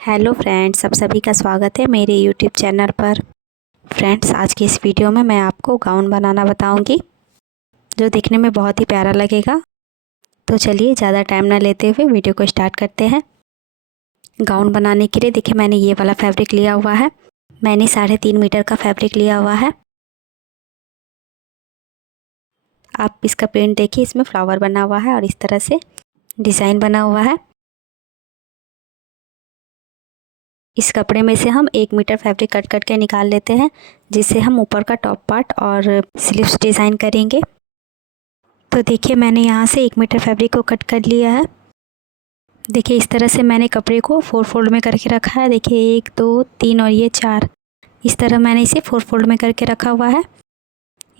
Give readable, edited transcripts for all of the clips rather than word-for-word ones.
Hello friends, आप सभी का स्वागत है मेरे यूट्यूब चैनल पर। फ्रेंड्स, आज की इस वीडियो में मैं आपको गाउन बनाना बताऊंगी जो दिखने में बहुत ही प्यारा लगेगा। तो चलिए ज़्यादा टाइम ना लेते हुए वीडियो को स्टार्ट करते हैं। गाउन बनाने के लिए देखिए मैंने ये वाला फैब्रिक लिया हुआ है। मैंने 3.5 मीटर का फैब्रिक लिया हुआ है। आप इसका प्रिंट देखिए, इसमें फ्लावर बना हुआ है और इस तरह से डिज़ाइन बना हुआ है। इस कपड़े में से हम 1 मीटर फैब्रिक कट करके निकाल लेते हैं, जिससे हम ऊपर का टॉप पार्ट और स्लीव्स डिज़ाइन करेंगे। तो देखिए मैंने यहाँ से 1 मीटर फैब्रिक को कट कर लिया है। देखिए इस तरह से मैंने कपड़े को 4 फोल्ड में करके रखा है। देखिए 1 2 3 और ये 4, इस तरह मैंने इसे 4 फोल्ड में करके रखा हुआ है।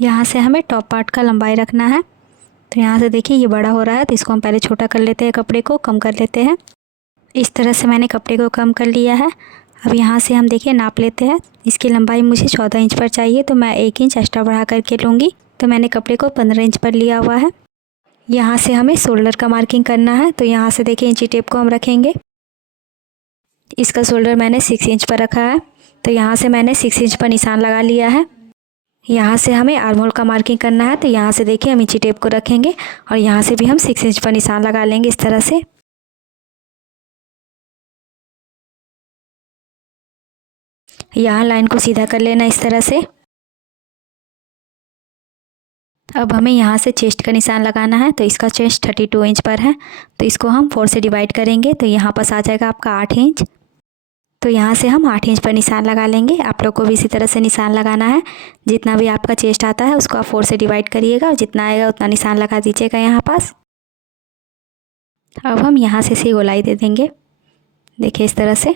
यहाँ से हमें टॉप पार्ट का लंबाई रखना है। तो यहाँ से देखिए ये बड़ा हो रहा है, तो इसको हम पहले छोटा कर लेते हैं, कपड़े को कम कर लेते हैं। इस तरह से मैंने कपड़े को कम कर लिया है। अब यहाँ से हम देखिए नाप लेते हैं। इसकी लंबाई मुझे 14 इंच पर चाहिए, तो मैं 1 इंच एक्स्ट्रा बढ़ा करके लूँगी। तो मैंने कपड़े को 15 इंच पर लिया हुआ है। यहाँ से हमें शोल्डर का मार्किंग करना है। तो यहाँ से देखिए इंची टेप को हम रखेंगे। इसका शोल्डर मैंने 6 इंच पर रखा है। तो यहाँ से मैंने 6 इंच पर निशान लगा लिया है। यहाँ से हमें आर्म होल का मार्किंग करना है। तो यहाँ से देखिए हम इंची टेप को रखेंगे और यहाँ से भी हम 6 इंच पर निशान लगा लेंगे इस तरह से। यहाँ लाइन को सीधा कर लेना इस तरह से। अब हमें यहाँ से चेस्ट का निशान लगाना है। तो इसका चेस्ट 32 इंच पर है, तो इसको हम 4 से डिवाइड करेंगे। तो यहाँ पास आ जाएगा आपका 8 इंच। तो यहाँ से हम 8 इंच पर निशान लगा लेंगे। आप लोग को भी इसी तरह से निशान लगाना है। जितना भी आपका चेस्ट आता है उसको आप 4 से डिवाइड करिएगा और जितना आएगा उतना निशान लगा दीजिएगा यहाँ पास। अब हम यहाँ से इसी गोलाई दे देंगे। देखिए इस तरह से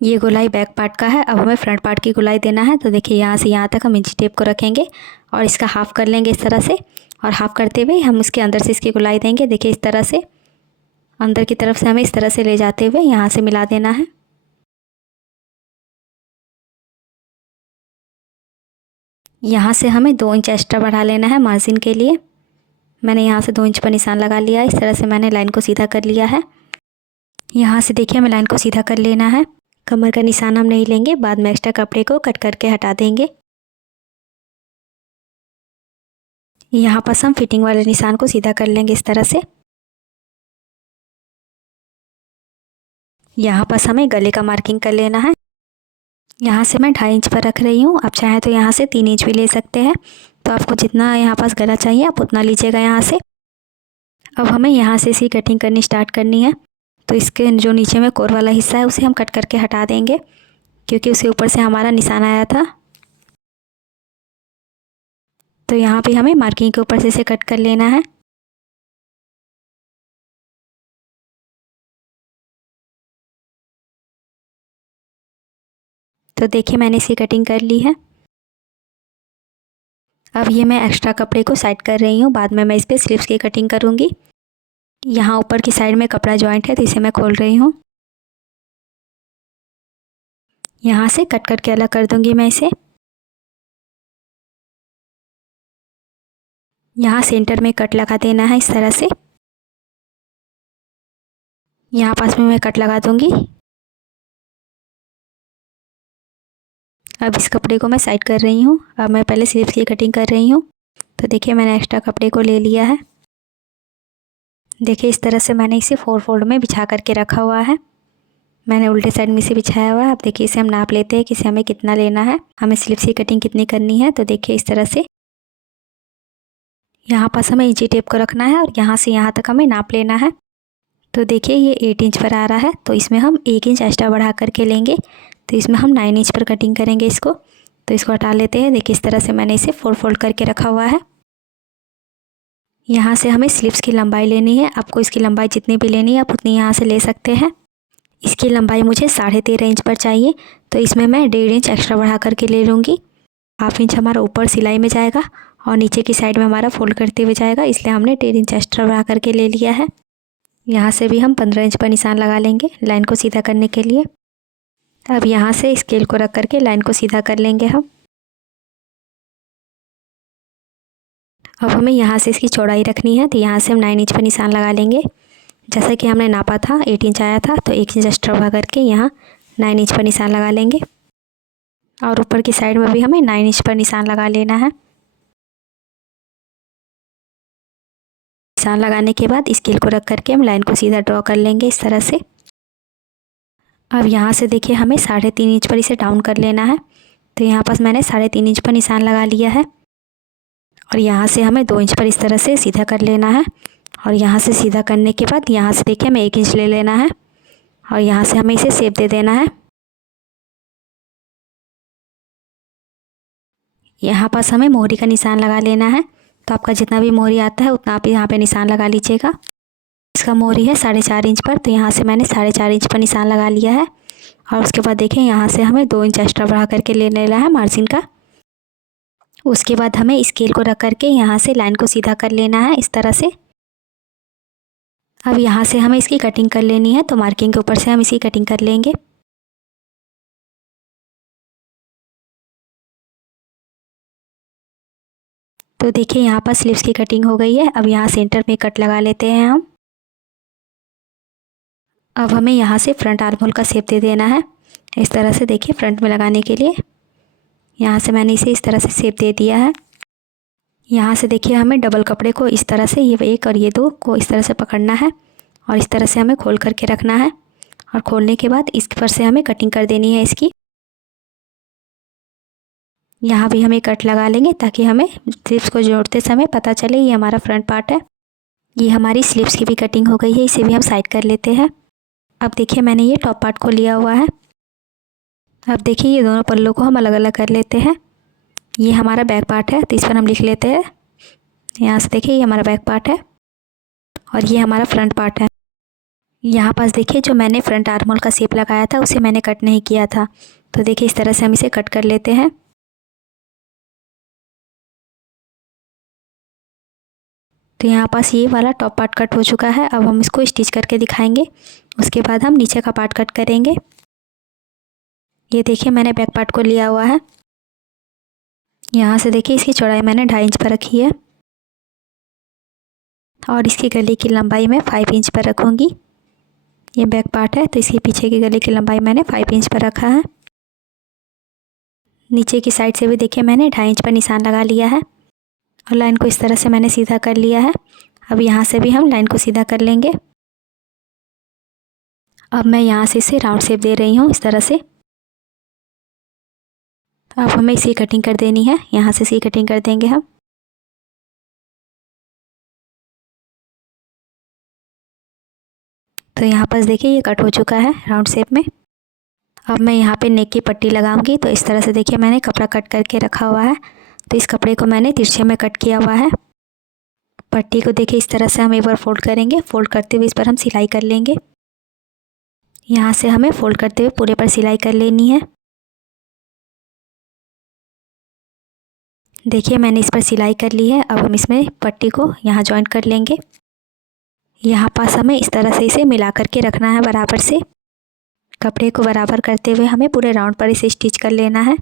ये गोलाई बैक पार्ट का है। अब हमें फ्रंट पार्ट की गोलाई देना है। तो देखिए यहाँ से यहाँ तक हम इंची टेप को रखेंगे और इसका हाफ़ कर लेंगे इस तरह से। और हाफ़ करते हुए हम इसके अंदर से इसकी गोलाई देंगे। देखिए इस तरह से अंदर की तरफ से हमें इस तरह से ले जाते हुए यहाँ से मिला देना है। यहाँ से हमें 2 इंच एक्स्ट्रा बढ़ा लेना है मार्जिन के लिए। मैंने यहाँ से 2 इंच पर निशान लगा लिया। इस तरह से मैंने लाइन को सीधा कर लिया है। यहाँ से देखिए हमें लाइन को सीधा कर लेना है। कमर का निशान हम नहीं लेंगे, बाद में एक्स्ट्रा कपड़े को कट करके हटा देंगे। यहाँ पास हम फिटिंग वाले निशान को सीधा कर लेंगे इस तरह से। यहाँ पास हमें गले का मार्किंग कर लेना है। यहाँ से मैं 2.5 इंच पर रख रही हूँ। आप चाहें तो यहाँ से 3 इंच भी ले सकते हैं। तो आपको जितना यहाँ पास गला चाहिए आप उतना लीजिएगा यहाँ से। अब हमें यहाँ से इसी कटिंग करनी स्टार्ट करनी है। तो इसके जो नीचे में कोर वाला हिस्सा है उसे हम कट करके हटा देंगे, क्योंकि उसके ऊपर से हमारा निशान आया था। तो यहाँ पे हमें मार्किंग के ऊपर से इसे कट कर लेना है। तो देखिए मैंने इसी कटिंग कर ली है। अब ये मैं एक्स्ट्रा कपड़े को साइड कर रही हूँ, बाद में मैं इस पर स्लीव्स की कटिंग करूँगी। यहाँ ऊपर की साइड में कपड़ा जॉइंट है, तो इसे मैं खोल रही हूँ। यहाँ से कट करके अलग कर दूँगी मैं इसे। यहाँ सेंटर में कट लगा देना है इस तरह से। यहाँ पास में मैं कट लगा दूँगी। अब इस कपड़े को मैं साइड कर रही हूँ। अब मैं पहले स्लीव्स की कटिंग कर रही हूँ। तो देखिए मैंने एक्स्ट्रा कपड़े को ले लिया है। देखिए इस तरह से मैंने इसे 4 फोल्ड में बिछा करके रखा हुआ है। मैंने उल्टे साइड में इसे बिछाया हुआ है। अब देखिए इसे हम नाप लेते हैं कि इसे हमें कितना लेना है, हमें स्लीव्स की कटिंग कितनी करनी है। तो देखिए इस तरह से यहाँ पास हमें इंची टेप को रखना है और यहाँ से यहाँ तक हमें नाप लेना है। तो देखिए ये 8 इंच पर आ रहा है, तो इसमें हम 1 इंच एक्स्ट्रा बढ़ा करके लेंगे। तो इसमें हम 9 इंच पर कटिंग करेंगे इसको। तो इसको हटा लेते हैं। देखिए इस तरह से मैंने इसे 4 फोल्ड करके रखा हुआ है। यहाँ से हमें स्लीव्स की लंबाई लेनी है। आपको इसकी लंबाई जितनी भी लेनी है आप उतनी यहाँ से ले सकते हैं। इसकी लंबाई मुझे 13.5 इंच पर चाहिए, तो इसमें मैं 1.5 इंच एक्स्ट्रा बढ़ा करके ले लूँगी। 1/2 इंच हमारा ऊपर सिलाई में जाएगा और नीचे की साइड में हमारा फोल्ड करते हुए जाएगा, इसलिए हमने 1.5 इंच एक्स्ट्रा बढ़ा करके ले लिया है। यहाँ से भी हम 15 इंच पर निशान लगा लेंगे लाइन को सीधा करने के लिए। अब यहाँ से स्केल को रख करके लाइन को सीधा कर लेंगे हम। अब हमें यहाँ से इसकी चौड़ाई रखनी है, तो यहाँ से हम 9 इंच पर निशान लगा लेंगे। जैसा कि हमने नापा था 8 इंच आया था, तो 1 इंच एक्स्ट्रा बढ़ा करके यहाँ 9 इंच पर निशान लगा लेंगे और ऊपर की साइड में भी हमें 9 इंच पर निशान लगा लेना है। निशान लगाने के बाद स्केल को रख करके हम लाइन को सीधा ड्रॉ कर लेंगे इस तरह से। अब यहाँ से देखिए हमें 3.5 इंच पर इसे डाउन कर लेना है। तो यहाँ पर मैंने 3.5 इंच पर निशान लगा लिया है और यहाँ से हमें 2 इंच पर इस तरह से सीधा कर लेना है। और यहाँ से सीधा करने के बाद यहाँ से देखिए हमें 1 इंच ले लेना है और यहाँ से हमें इसे शेप दे देना है। यहाँ पास हमें मोहरी का निशान लगा लेना है। तो आपका जितना भी मोहरी आता है उतना आप यहाँ पे निशान लगा लीजिएगा। इसका मोहरी है 4.5 इंच पर, तो यहाँ से मैंने 4.5 इंच पर निशान लगा लिया है। और उसके बाद देखें यहाँ से हमें 2 इंच एक्स्ट्रा बढ़ा करके ले लेना है मार्जिन का। उसके बाद हमें स्केल को रख करके यहाँ से लाइन को सीधा कर लेना है इस तरह से। अब यहाँ से हमें इसकी कटिंग कर लेनी है, तो मार्किंग के ऊपर से हम इसकी कटिंग कर लेंगे। तो देखिए यहाँ पर स्लीव्स की कटिंग हो गई है। अब यहाँ सेंटर में कट लगा लेते हैं हम। अब हमें यहाँ से फ्रंट आर्म होल का शेप दे देना है इस तरह से। देखिए फ्रंट में लगाने के लिए यहाँ से मैंने इसे इस तरह से शेप दे दिया है। यहाँ से देखिए हमें डबल कपड़े को इस तरह से, ये 1 और ये 2 को इस तरह से पकड़ना है और इस तरह से हमें खोल करके रखना है। और खोलने के बाद इस पर से हमें कटिंग कर देनी है इसकी। यहाँ भी हमें कट लगा लेंगे ताकि हमें स्लीव्स को जोड़ते समय पता चले ये हमारा फ्रंट पार्ट है। ये हमारी स्लीव्स की भी कटिंग हो गई है, इसे भी हम साइड कर लेते हैं। अब देखिए मैंने ये टॉप पार्ट को लिया हुआ है। अब देखिए ये दोनों पल्लों को हम अलग अलग कर लेते हैं। ये हमारा बैक पार्ट है, तो इस पर हम लिख लेते हैं। यहाँ से देखिए ये हमारा बैक पार्ट है और ये हमारा फ्रंट पार्ट है। यहाँ पास देखिए जो मैंने फ्रंट आर्म होल का शेप लगाया था उसे मैंने कट नहीं किया था, तो देखिए इस तरह से हम इसे कट कर लेते हैं। तो यहाँ पास ये वाला टॉप पार्ट कट हो चुका है। अब हम इसको स्टिच करके दिखाएंगे, उसके बाद हम नीचे का पार्ट कट करेंगे। ये देखिए मैंने बैक पार्ट को लिया हुआ है। यहाँ से देखिए इसकी चौड़ाई मैंने 2.5 इंच पर रखी है और इसकी गले की लंबाई मैं 5 इंच पर रखूँगी। ये बैक पार्ट है, तो इसके पीछे की गले की लंबाई मैंने 5 इंच पर रखा है। नीचे की साइड से भी देखिए मैंने 2.5 इंच पर निशान लगा लिया है और लाइन को इस तरह से मैंने सीधा कर लिया है। अब यहाँ से भी हम लाइन को सीधा कर लेंगे। अब मैं यहाँ से इसे राउंड शेप दे रही हूँ इस तरह से। अब हमें इसी कटिंग कर देनी है, यहाँ से इसी कटिंग कर देंगे हम। तो यहाँ पर देखिए ये कट हो चुका है राउंड शेप में। अब मैं यहाँ पे नेक की पट्टी लगाऊंगी, तो इस तरह से देखिए मैंने कपड़ा कट करके रखा हुआ है। तो इस कपड़े को मैंने तिरछे में कट किया हुआ है। पट्टी को देखिए इस तरह से हम एक बार फोल्ड करेंगे। फोल्ड करते हुए इस पर हम सिलाई कर लेंगे। यहाँ से हमें फोल्ड करते हुए पूरे पर सिलाई कर लेनी है। देखिए मैंने इस पर सिलाई कर ली है। अब हम इसमें पट्टी को यहाँ जॉइंट कर लेंगे। यहाँ पास हमें इस तरह से इसे मिला करके रखना है बराबर से। कपड़े को बराबर करते हुए हमें पूरे राउंड पर इसे स्टिच कर लेना है।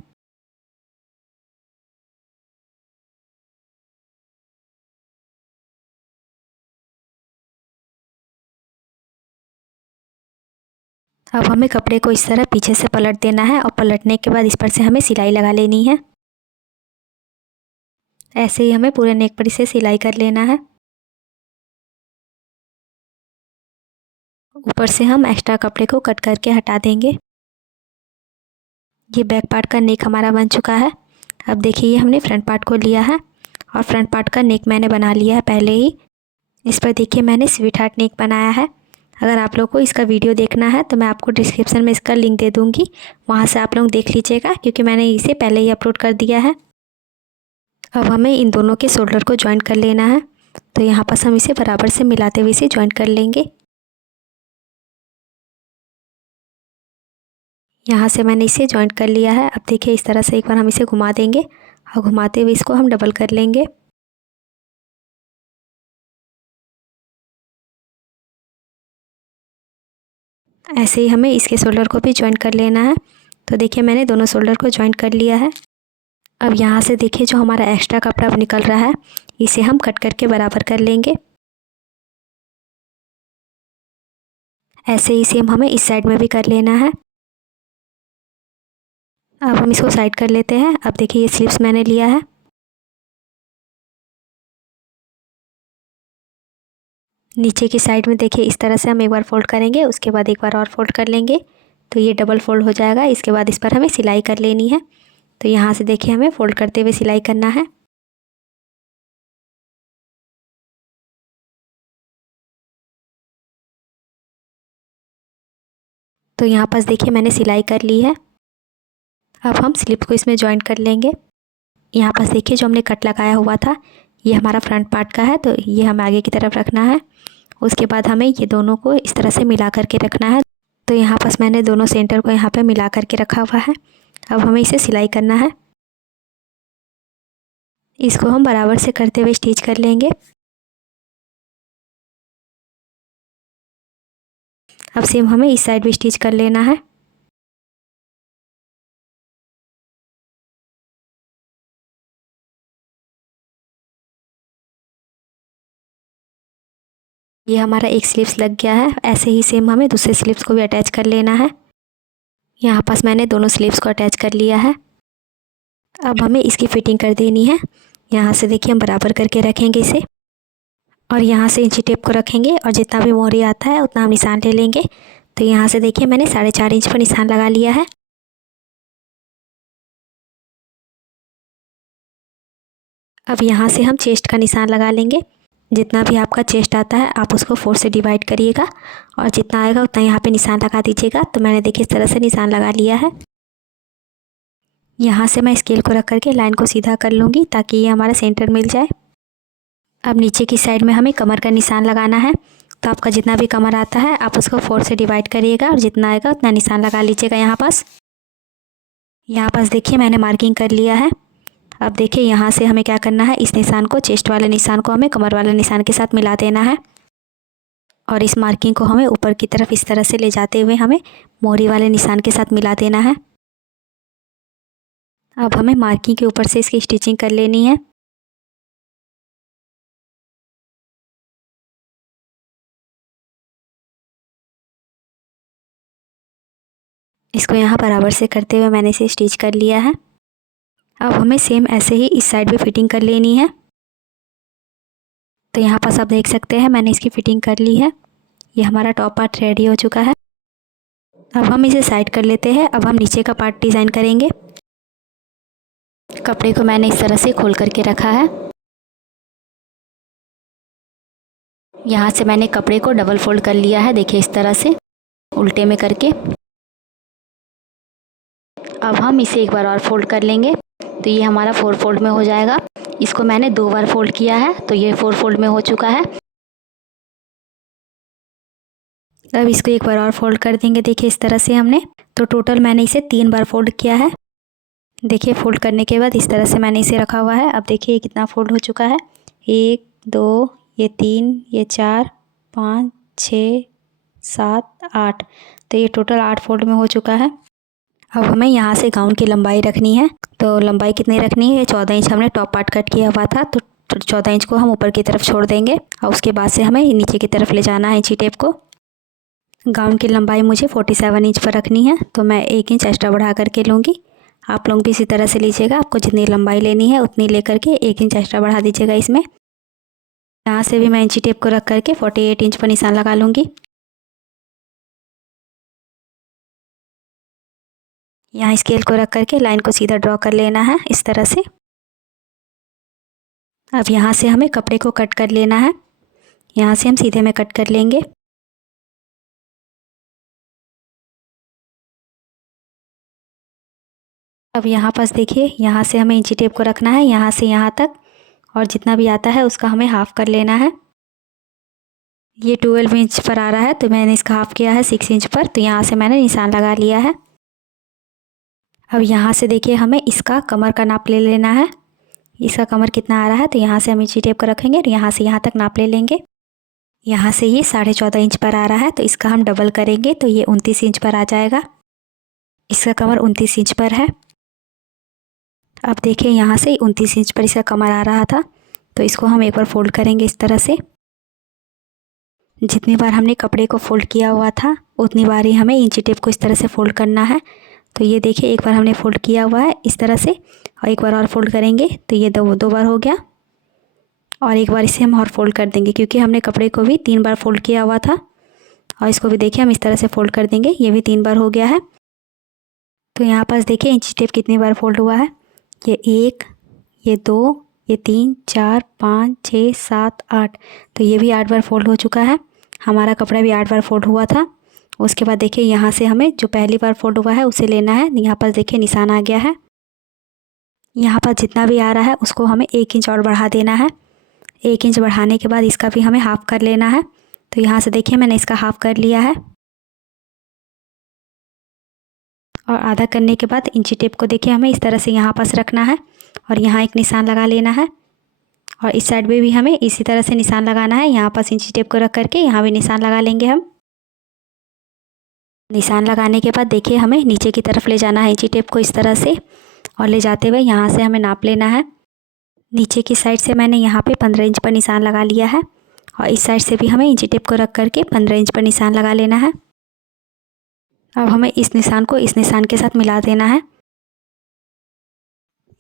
अब हमें कपड़े को इस तरह पीछे से पलट देना है और पलटने के बाद इस पर से हमें सिलाई लगा लेनी है। ऐसे ही हमें पूरे नेक पर इसे सिलाई कर लेना है। ऊपर से हम एक्स्ट्रा कपड़े को कट करके हटा देंगे। ये बैक पार्ट का नेक हमारा बन चुका है। अब देखिए ये हमने फ्रंट पार्ट को लिया है और फ्रंट पार्ट का नेक मैंने बना लिया है पहले ही। इस पर देखिए मैंने स्वीट हार्ट नेक बनाया है। अगर आप लोग को इसका वीडियो देखना है तो मैं आपको डिस्क्रिप्शन में इसका लिंक दे दूँगी, वहाँ से आप लोग देख लीजिएगा, क्योंकि मैंने इसे पहले ही अपलोड कर दिया है। अब हमें इन दोनों के शोल्डर को जॉइंट कर लेना है। तो यहाँ पर हम इसे बराबर से मिलाते हुए इसे जॉइंट कर लेंगे। यहाँ से मैंने इसे जॉइंट कर लिया है। अब देखिए इस तरह से एक बार हम इसे घुमा देंगे और घुमाते हुए इसको हम डबल कर लेंगे। ऐसे ही हमें इसके शोल्डर को भी जॉइंट कर लेना है। तो देखिए मैंने दोनों शोल्डर को जॉइंट कर लिया है। अब यहाँ से देखिए जो हमारा एक्स्ट्रा कपड़ा अब निकल रहा है इसे हम कट करके बराबर कर लेंगे। ऐसे ही सेम हमें इस साइड में भी कर लेना है। अब हम इसको साइड कर लेते हैं। अब देखिए ये स्लिप्स मैंने लिया है। नीचे की साइड में देखिए इस तरह से हम एक बार फोल्ड करेंगे, उसके बाद एक बार और फोल्ड कर लेंगे तो ये डबल फोल्ड हो जाएगा। इसके बाद इस पर हमें सिलाई कर लेनी है। तो यहाँ से देखिए हमें फोल्ड करते हुए सिलाई करना है। तो यहाँ पास देखिए मैंने सिलाई कर ली है। अब हम स्लिप को इसमें जॉइन कर लेंगे। यहाँ पास देखिए जो हमने कट लगाया हुआ था ये हमारा फ्रंट पार्ट का है, तो ये हमें आगे की तरफ रखना है। उसके बाद हमें ये दोनों को इस तरह से मिला करके रखना है। तो यहाँ पास मैंने दोनों सेंटर को यहाँ पे मिला करके रखा हुआ है। अब हमें इसे सिलाई करना है। इसको हम बराबर से करते हुए स्टिच कर लेंगे। अब सेम हमें इस साइड भी स्टिच कर लेना है। ये हमारा एक स्लिप्स लग गया है। ऐसे ही सेम हमें दूसरे स्लिप्स को भी अटैच कर लेना है। यहाँ पास मैंने दोनों स्लिप्स को अटैच कर लिया है। अब हमें इसकी फिटिंग कर देनी है। यहाँ से देखिए हम बराबर करके रखेंगे इसे और यहाँ से इंची टेप को रखेंगे और जितना भी मोहरी आता है उतना हम निशान ले लेंगे। तो यहाँ से देखिए मैंने 4.5 इंच पर निशान लगा लिया है। अब यहाँ से हम चेस्ट का निशान लगा लेंगे। जितना भी आपका चेस्ट आता है आप उसको 4 से डिवाइड करिएगा और जितना आएगा उतना यहाँ पे निशान लगा दीजिएगा। तो मैंने देखिए इस तरह से निशान लगा लिया है। यहाँ से मैं स्केल को रख करके लाइन को सीधा कर लूँगी ताकि ये हमारा सेंटर मिल जाए। अब नीचे की साइड में हमें कमर का निशान लगाना है। तो आपका जितना भी कमर आता है आप उसको 4 से डिवाइड करिएगा और जितना आएगा उतना निशान लगा लीजिएगा। यहाँ पास देखिए मैंने मार्किंग कर लिया है। अब देखिए यहाँ से हमें क्या करना है, इस निशान को, चेस्ट वाले निशान को हमें कमर वाले निशान के साथ मिला देना है और इस मार्किंग को हमें ऊपर की तरफ इस तरह से ले जाते हुए हमें मोहरी वाले निशान के साथ मिला देना है। अब हमें मार्किंग के ऊपर से इसकी स्टिचिंग कर लेनी है। इसको यहाँ बराबर से करते हुए मैंने इसे स्टिच कर लिया है। अब हमें सेम ऐसे ही इस साइड भी फिटिंग कर लेनी है। तो यहाँ पास आप देख सकते हैं मैंने इसकी फिटिंग कर ली है। ये हमारा टॉप पार्ट रेडी हो चुका है। अब हम इसे साइड कर लेते हैं। अब हम नीचे का पार्ट डिज़ाइन करेंगे। कपड़े को मैंने इस तरह से खोल करके रखा है। यहाँ से मैंने कपड़े को डबल फोल्ड कर लिया है, देखिए इस तरह से उल्टे में करके। अब हम इसे एक बार और फोल्ड कर लेंगे तो ये हमारा 4 फोल्ड में हो जाएगा। इसको मैंने 2 बार फोल्ड किया है तो ये 4 फोल्ड में हो चुका है। अब इसको एक बार और फोल्ड कर देंगे, देखिए इस तरह से हमने। तो टोटल मैंने इसे 3 बार फोल्ड किया है। देखिए फोल्ड करने के बाद इस तरह से मैंने इसे रखा हुआ है। अब देखिए कितना फोल्ड हो चुका है, 1 2 ये 3 ये 4 5 6 7 8। तो ये टोटल 8 फोल्ड में हो चुका है। अब हमें यहाँ से गाउन की लंबाई रखनी है। तो लंबाई कितनी रखनी है, 14 इंच हमने टॉप पार्ट कट किया हुआ था, तो 14 इंच को हम ऊपर की तरफ छोड़ देंगे और उसके बाद से हमें नीचे की तरफ ले जाना है इंची टेप को। गाउन की लंबाई मुझे 47 इंच पर रखनी है, तो मैं 1 इंच एक्स्ट्रा बढ़ा करके लूँगी। आप लोग भी इसी तरह से लीजिएगा, आपको जितनी लंबाई लेनी है उतनी ले करके 1 इंच एक्स्ट्रा बढ़ा दीजिएगा इसमें। यहाँ से भी मैं इंची टेप को रख करके 48 इंच पर निशान लगा लूँगी। यहाँ स्केल को रख करके लाइन को सीधा ड्रॉ कर लेना है इस तरह से। अब यहाँ से हमें कपड़े को कट कर लेना है। यहाँ से हम सीधे में कट कर लेंगे। अब यहाँ पास देखिए यहाँ से हमें इंची टेप को रखना है यहाँ से यहाँ तक, और जितना भी आता है उसका हमें हाफ़ कर लेना है। ये 12 इंच पर आ रहा है तो मैंने इसका हाफ़ किया है 6 इंच पर, तो यहाँ से मैंने निशान लगा लिया है। अब यहाँ से देखिए हमें इसका कमर का नाप ले लेना है। इसका कमर कितना आ रहा है, तो यहाँ से हम इंची टेप को रखेंगे और यहाँ से यहाँ तक नाप ले लेंगे। यहाँ से ये 14.5 इंच पर आ रहा है तो इसका हम डबल करेंगे तो ये 29 इंच पर आ जाएगा। इसका कमर 29 इंच पर है। अब देखिए यहाँ से 29 इंच पर इसका कमर आ रहा था, तो इसको हम एक बार फोल्ड करेंगे इस तरह से। जितनी बार हमने कपड़े को फ़ोल्ड किया हुआ था उतनी बार ही हमें इंची टेप को इस तरह से फ़ोल्ड करना है। तो ये देखिए, एक बार हमने फ़ोल्ड किया हुआ है इस तरह से, और एक बार और फ़ोल्ड करेंगे तो ये दो बार हो गया, और एक बार इसे हम और फ़ोल्ड कर देंगे क्योंकि हमने कपड़े को भी 3 बार फ़ोल्ड किया हुआ था। और इसको भी देखिए हम इस तरह से फ़ोल्ड कर देंगे, ये भी 3 बार हो गया है। तो यहाँ पास देखिए इंची टेप कितनी बार फ़ोल्ड हुआ है, ये 1, ये 2, ये 3, 4, 5, 6, 7, 8। तो ये भी 8 बार फ़ोल्ड हो चुका है। हमारा कपड़ा भी 8 बार फ़ोल्ड हुआ था। उसके बाद देखिए यहाँ से हमें जो पहली बार फ़ोल्ड हुआ है उसे लेना है। यहाँ पर देखिए निशान आ गया है। यहाँ पर जितना भी आ रहा है उसको हमें 1 इंच और बढ़ा देना है। 1 इंच बढ़ाने के बाद इसका भी हमें हाफ़ कर लेना है। तो यहाँ से देखिए मैंने इसका हाफ़ कर लिया है, और आधा करने के बाद इंची टेप को देखिए हमें इस तरह से यहाँ पास रखना है और यहाँ एक निशान लगा लेना है, और इस साइड में भी हमें इसी तरह से निशान लगाना है। यहाँ पास इंची टेप को रख करके यहाँ भी निशान लगा लेंगे हम। निशान लगाने के बाद देखिए हमें नीचे की तरफ ले जाना है इंची टेप को इस तरह से, और ले जाते हुए यहाँ से हमें नाप लेना है। नीचे की साइड से मैंने यहाँ पे 15 इंच पर निशान लगा लिया है, और इस साइड से भी हमें इंची टेप को रख करके 15 इंच पर निशान लगा लेना है। अब हमें इस निशान को इस निशान के साथ मिला देना है।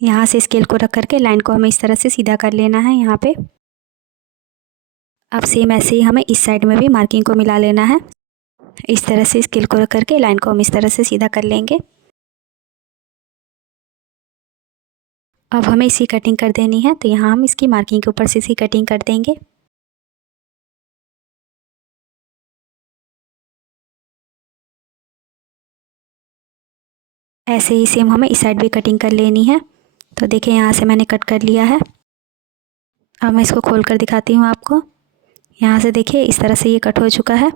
यहाँ से स्केल को रख करके लाइन को हमें इस तरह से सीधा कर लेना है यहाँ पे। अब सेम ऐसे ही हमें इस साइड में भी मार्किंग को मिला लेना है। इस तरह से स्केल को रख करके लाइन को हम इस तरह से सीधा कर लेंगे। अब हमें इसी कटिंग कर देनी है, तो यहाँ हम इसकी मार्किंग के ऊपर से इसी कटिंग कर देंगे। ऐसे ही सेम हमें इस साइड भी कटिंग कर लेनी है। तो देखिए यहाँ से मैंने कट कर लिया है। अब मैं इसको खोल कर दिखाती हूँ आपको। यहाँ से देखिए इस तरह से ये कट हो चुका है।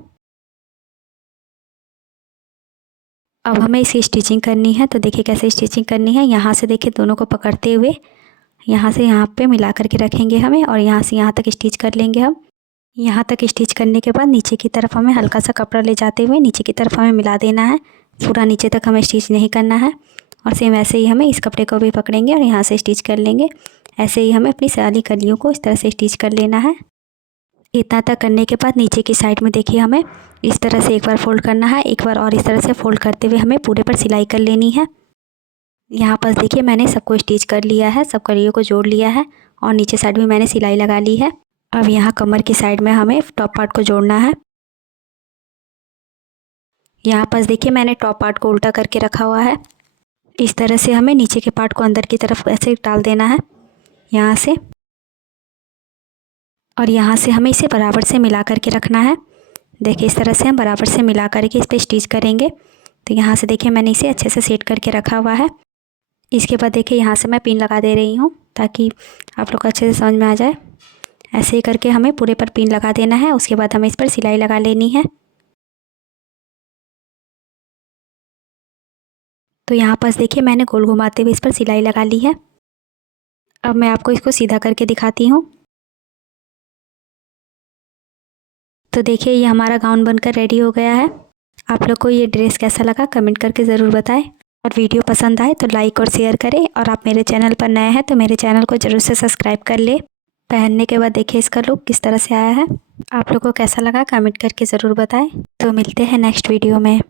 अब हमें इसकी स्टिचिंग करनी है। तो देखिए कैसे स्टिचिंग करनी है। यहाँ से देखिए दोनों को पकड़ते हुए यहाँ से यहाँ पे मिला करके रखेंगे हमें, और यहाँ से यहाँ तक स्टिच कर लेंगे हम। यहाँ तक स्टिच करने के बाद नीचे की तरफ हमें हल्का सा कपड़ा ले जाते हुए नीचे की तरफ हमें मिला देना है। पूरा नीचे तक हमें स्टिच नहीं करना है। और सेम ऐसे ही हमें इस कपड़े को भी पकड़ेंगे और यहाँ से स्टिच कर लेंगे। ऐसे ही हमें अपनी सारी कलियों को इस तरह से स्टिच कर लेना है। इतना तक करने के बाद नीचे की साइड में देखिए हमें इस तरह से एक बार फ़ोल्ड करना है, एक बार और इस तरह से फ़ोल्ड करते हुए हमें पूरे पर सिलाई कर लेनी है। यहाँ पर देखिए मैंने सबको स्टिच कर लिया है, सब कलियों को जोड़ लिया है, और नीचे साइड में मैंने सिलाई लगा ली है। अब यहाँ कमर की साइड में हमें टॉप पार्ट को जोड़ना है। यहाँ पर देखिए मैंने टॉप पार्ट को उल्टा करके रखा हुआ है। इस तरह से हमें नीचे के पार्ट को अंदर की तरफ ऐसे डाल देना है यहाँ से, और यहाँ से हमें इसे बराबर से मिला करके रखना है। देखिए इस तरह से हम बराबर से मिला करके इस पर स्टिच करेंगे। तो यहाँ से देखिए मैंने इसे अच्छे से सेट करके रखा हुआ है। इसके बाद देखिए यहाँ से मैं पिन लगा दे रही हूँ ताकि आप लोग को अच्छे से समझ में आ जाए। ऐसे ही करके हमें पूरे पर पिन लगा देना है। उसके बाद हमें इस पर सिलाई लगा लेनी है। तो यहाँ पास देखिए मैंने गोल घुमाते हुए इस पर सिलाई लगा ली है। अब मैं आपको इसको सीधा करके दिखाती हूँ। तो देखिए ये हमारा गाउन बनकर रेडी हो गया है। आप लोग को ये ड्रेस कैसा लगा कमेंट करके ज़रूर बताएं, और वीडियो पसंद आए तो लाइक और शेयर करें, और आप मेरे चैनल पर नए हैं तो मेरे चैनल को ज़रूर से सब्सक्राइब कर ले। पहनने के बाद देखिए इसका लुक किस तरह से आया है। आप लोग को कैसा लगा कमेंट करके ज़रूर बताएं। तो मिलते हैं नेक्स्ट वीडियो में।